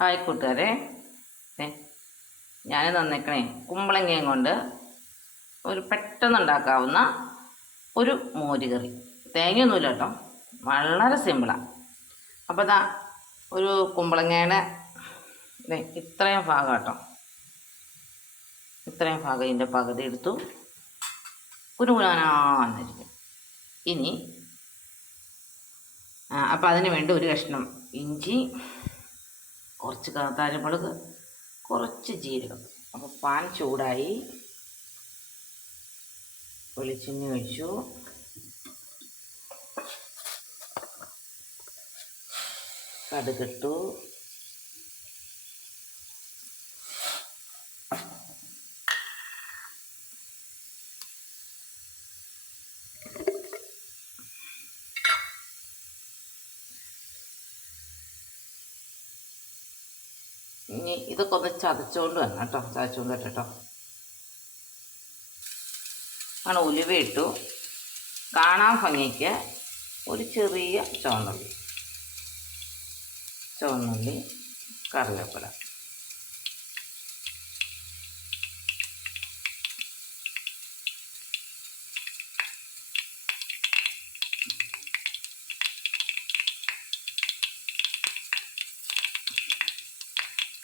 Hi കൂട്ടുകാരെ, ഞാൻ തന്നേക്കണേ കുമ്പളങ്ങയും കൊണ്ട് ഒരു പെട്ടെന്നുണ്ടാക്കാവുന്ന ഒരു മോരുകറി. തേങ്ങയൊന്നുമില്ല കേട്ടോ, വളരെ സിമ്പിളാണ്. അപ്പോൾ ഇതാ ഒരു കുമ്പളങ്ങയുടെ ഇത്രയും ഭാഗം കേട്ടോ, ഇത്രയും ഭാഗം ഇതിൻ്റെ പകുതി എടുത്തു കുരുകുരാനാന്നിരിക്കും. ഇനി അപ്പോൾ അതിന് വേണ്ടി ഒരു കഷ്ണം ഇഞ്ചി, കുറച്ച് കാന്താരിമുളക്, കുറച്ച് ജീരകം. അപ്പോൾ പാൻ ചൂടായി, വെളിച്ചെണ്ണ ഒഴിച്ചു. കടുകിട്ടു. ഇനി ഇതൊക്കെ ഒന്ന് ചതച്ചുകൊണ്ട് വരണം കേട്ടോ, ചതച്ചുകൊണ്ട് കേട്ടോ. അങ്ങനെ ഉലുവ ഇട്ടു. കാണാൻ ഭംഗിക്ക് ഒരു ചെറിയ ചുവന്നുള്ളി, കറിവേപ്പില.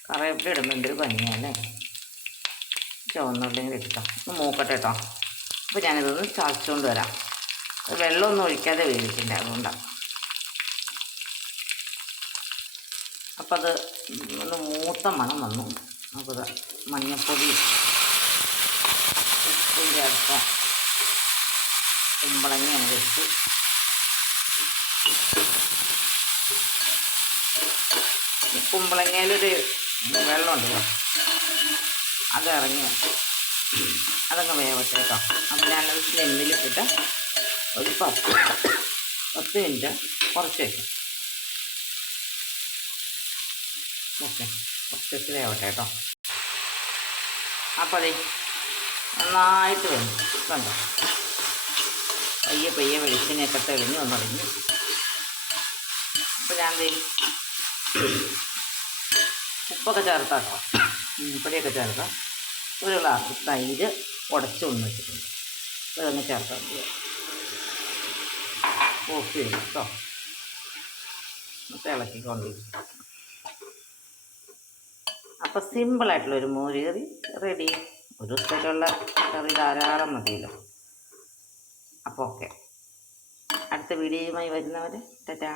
കറിവേപ്പില ഇടുമ്പോൾ എന്തൊരു ഭംഗിയല്ലേ. ചുവന്നുള്ളിയും ഇട്ടോ, ഒന്ന് മൂക്കട്ടെ കേട്ടോ. അപ്പോൾ ഞാനിതൊന്ന് ചതച്ചുകൊണ്ട് വരാം. വെള്ളമൊന്നും ഒഴിക്കാതെ വേവിക്കണ്ട, അതുകൊണ്ടാണ്. അപ്പോൾ അത് ഒന്ന് മൂത്ത മണം വന്നു. നമുക്കത് മഞ്ഞൾപ്പൊടി, ഉപ്പും ചേർക്കാം. കുമ്പളങ്ങ അങ്ങനെ ഇട്ട് കുമ്പളങ്ങയിലൊരു വെള്ളമുണ്ടല്ലോ, അത് ഇറങ്ങി അതങ്ങ് വേവട്ടെ കേട്ടോ. അപ്പോൾ ഞാനത് സ്ലിമ്മിലിട്ടിട്ട് ഒരു 10 മിനിറ്റ് കുറച്ച് വയ്ക്കും. ഓക്കെ, കുറച്ച് വേവട്ടെ കേട്ടോ. അപ്പോൾ അതെ നന്നായിട്ട് വേണം കണ്ടോ. പയ്യെ വെളിച്ചെണ്ണയൊക്കെ തെളിഞ്ഞ് വന്നു തുടങ്ങി. അപ്പോൾ ഞാൻ ഉപ്പൊക്കെ ചേർത്താം കേട്ടോ, പൊടിയൊക്കെ ചേർക്കാം. ഒരു ഗ്ലാസ് തൈര് ഉടച്ച് ഒന്ന് വെച്ചിട്ടുണ്ട്, അതൊന്ന് ചേർത്താൽ മതി. ഓഫ് ചെയ്യും കേട്ടോ, എന്നിട്ട് ഇളക്കിക്കൊണ്ടിരിക്കും. അപ്പോൾ സിമ്പിളായിട്ടുള്ളൊരു മോര് കറി റെഡി. ഒരു ദിവസത്തേക്കുള്ള കറി ധാരാളം മതിയല്ലോ. അപ്പോൾ ഓക്കെ, അടുത്ത വീഡിയോയുമായി വരുന്നവരെ ടാറ്റാ.